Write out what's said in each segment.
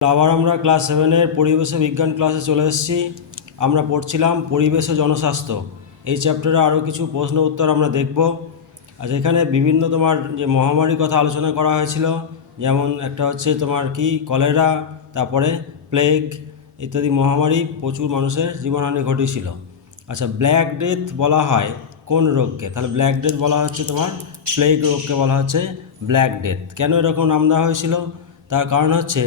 আবার আমরা ক্লাস সেভেনের পরিবেশ বিজ্ঞান ক্লাসে চলে এসেছি। আমরা পড়ছিলাম পরিবেশ ও জনস্বাস্থ্য। এই চ্যাপ্টারে আরও কিছু প্রশ্ন উত্তর আমরা দেখব। আচ্ছা এখানে বিভিন্ন তোমার যে মহামারীর কথা আলোচনা করা হয়েছিল, যেমন একটা হচ্ছে তোমার কি? কলেরা, তারপরে প্লেগ ইত্যাদি মহামারী প্রচুর মানুষের জীবনহানি ঘটিয়েছিল। আচ্ছা ব্ল্যাক ডেথ বলা হয় কোন রোগকে? তাহলে ব্ল্যাক ডেথ বলা হচ্ছে তোমার প্লেগ রোগকে বলা হচ্ছে ব্ল্যাক ডেথ কেন এরকম নাম দেওয়া হয়েছিল? তার কারণ হচ্ছে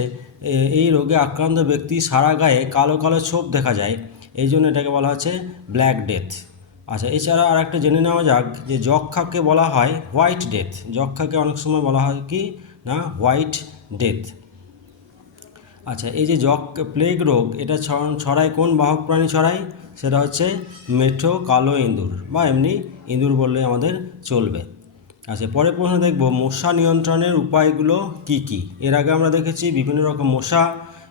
এই রোগে আক্রান্ত ব্যক্তি সারা গায়ে কালো কালো ছোপ দেখা যায়। এই জন্য এটাকে বলা হচ্ছে ব্ল্যাক ডেথ আচ্ছা এছাড়া আর একটা জেনে নেওয়া যাক যে যক্ষাকে বলা হয় হোয়াইট ডেথ যক্ষাকে অনেক সময় বলা হয় কি? না হোয়াইট ডেথ আচ্ছা এই যে যক প্লেগ রোগ, এটা ছড়ায় কোন বাহক প্রাণী ছড়ায়? সেটা হচ্ছে মেঠো কালো ইঁদুর বা এমনি ইঁদুর বললে আমাদের চলবে। আচ্ছা পরের প্রশ্ন দেখব, মশা নিয়ন্ত্রণের উপায়গুলো কি কি? এর আগে আমরা দেখেছি বিভিন্ন রকম মশা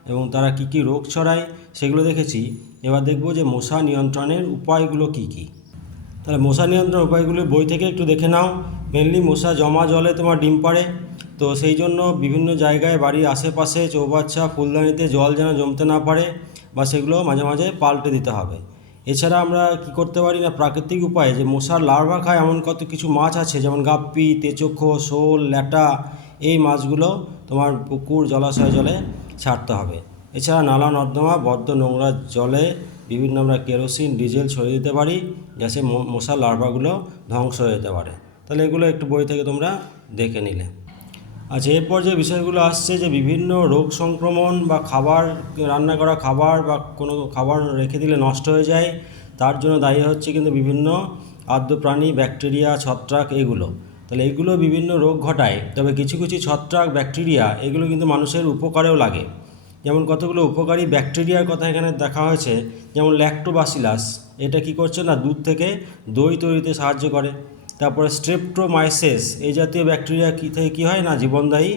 এবং তারা কি কি রোগ ছড়ায় সেগুলো দেখেছি। এবার দেখব যে মশা নিয়ন্ত্রণের উপায়গুলো কি কি? তাহলে মশা নিয়ন্ত্রণ উপায়গুলো বই থেকে একটু দেখে নাও। মেনলি মশা জমা জলে তোমার ডিম পাড়ে। তো সেই জন্য বিভিন্ন জায়গায় বাড়ির আশেপাশে চৌবাচ্চা, ফুলদানিতে জল যেন জমতে না পারে বা সেগুলো মাঝে মাঝে পাল্টে দিতে হবে। এছাড়া আমরা কি করতে পারি না? প্রাকৃতিক উপায়ে যে মশার লার্ভা খায় এমন কত কিছু মাছ আছে, যেমন গাপ্পি তেচোখো শোল, ল্যাটা, এই মাছগুলো তোমার পুকুর, জলাশয় জলে ছাড়তে হবে। এছাড়া নালা, নর্দমা, বদ্ধ নোংরা জলে বিভিন্ন আমরা কেরোসিন, ডিজেল ছড়িয়ে দিতে পারি যাতে মশার লার্ভাগুলো ধ্বংস হয়ে যেতে পারে। তাহলে এগুলো একটু বই থেকে তোমরা দেখে নিলে। আচ্ছা এরপর যে বিষয়গুলো আসছে যে বিভিন্ন রোগ সংক্রমণ বা খাবার, রান্না করা খাবার বা কোনো খাবার রেখে দিলে নষ্ট হয়ে যায়, তার জন্য দায়ী হচ্ছে কিন্তু বিভিন্ন আদ্য প্রাণী ব্যাকটেরিয়া, ছত্রাক এগুলো। তাহলে এগুলো বিভিন্ন রোগ ঘটায়, তবে কিছু কিছু ছত্রাক, ব্যাকটেরিয়া এগুলো কিন্তু মানুষের উপকারেও লাগে। যেমন কতগুলো উপকারী ব্যাকটেরিয়ার কথা এখানে দেখা হয়েছে, যেমন ল্যাক্টোবাসিলাস এটা কি করছে না, দুধ থেকে দই তৈরিতে সাহায্য করে। তারপরে স্ট্রেপ্টোমাইসেস, এই জাতীয় ব্যাকটেরিয়া কী থেকে কী হয় না, জীবনদায়ী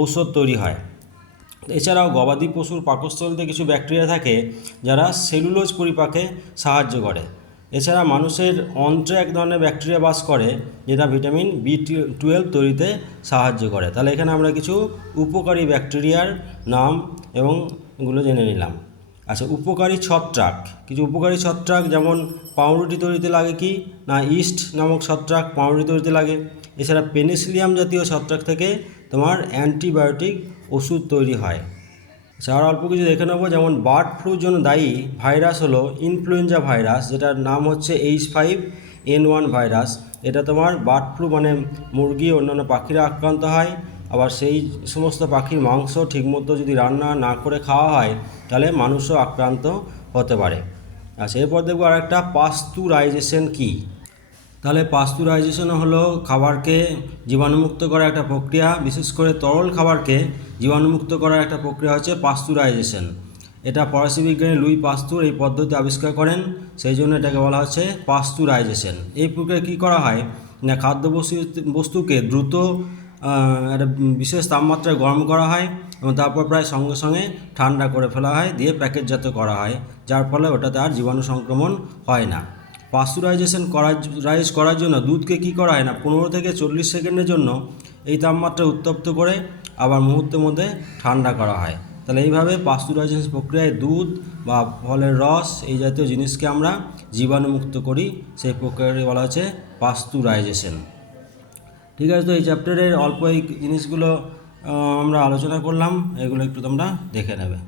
ঔষধ তৈরি হয়। এছাড়াও গবাদি পশুর পাকস্থলীতে কিছু ব্যাকটেরিয়া থাকে যারা সেলুলোজ পরিপাকে সাহায্য করে। এছাড়া মানুষের অন্ত্রে এক ধরনের ব্যাকটেরিয়া বাস করে, যেটা ভিটামিন বি টুয়েলভ তৈরিতে সাহায্য করে। তাহলে এখানে আমরা কিছু উপকারী ব্যাকটেরিয়ার নাম এবং এগুলো জেনে নিলাম। আচ্ছা উপকারী ছত্রাক। কিছু উপকারী ছত্রাক যেমন পাউরুটি তৈরিতে লাগে কি? না, ইস্ট নামক ছত্রাক পাউরুটি তৈরিতে লাগে। এছাড়া পেনিসিলিয়াম জাতীয় ছত্রাক থেকে তোমার অ্যান্টিবায়োটিক ওষুধ তৈরি হয়। আচ্ছা আর অল্প কিছু দেখে নেব। যেমন বার্ড ফ্লুর জন্য দায়ী ভাইরাস হলো ইনফ্লুয়েঞ্জা ভাইরাস, যেটার নাম হচ্ছে H five N one virus. এটা তোমার বার্ড ফ্লু মানে মুরগি অন্যান্য পাখিরা আক্রান্ত হয়। আবার সেই সমস্ত পাখির মাংস ঠিকমতো যদি রান্না না করে খাওয়া হয়, তাহলে মানুষও আক্রান্ত হতে পারে। আচ্ছা এরপর দেখব আর একটা পাস্তুরাইজেশন কী? তাহলে পাস্তুরাইজেশন হলো খাবারকে জীবাণুমুক্ত করার একটা প্রক্রিয়া, বিশেষ করে তরল খাবারকে জীবাণুমুক্ত করার একটা প্রক্রিয়া হচ্ছে পাস্তুরাইজেশন এটা ফরাসি বিজ্ঞানী লুই পাস্তুর এই পদ্ধতি আবিষ্কার করেন, সেই জন্য এটাকে বলা হচ্ছে পাস্তুরাইজেশন এই প্রক্রিয়া কী করা হয়? না খাদ্য বস্তু বস্তুকে দ্রুত একটা বিশেষ তাপমাত্রায় গরম করা হয় এবং তারপর প্রায় সঙ্গে সঙ্গে ঠান্ডা করে ফেলা হয়, দিয়ে প্যাকেটজাত করা হয়, যার ফলে ওটাতে আর জীবাণু সংক্রমণ হয় না। পাস্তুরাইজেশন করার রাইজ করার জন্য দুধকে কী করা হয় না? পনেরো থেকে চল্লিশ সেকেন্ডের জন্য এই তাপমাত্রা উত্তপ্ত করে আবার মুহূর্তের মধ্যে ঠান্ডা করা হয়। তাহলে এইভাবে পাস্তুরাইজেশন প্রক্রিয়ায় দুধ বা ফলের রস এই জাতীয় জিনিসকে আমরা জীবাণুমুক্ত করি, সেই প্রক্রিয়াটি বলা হচ্ছে পাস্তুরাইজেশন ঠিক আছে, তো এই চ্যাপ্টারের অল্প এই জিনিসগুলো আমরা আলোচনা করলাম, এগুলো একটু তোমরা দেখে নেবে।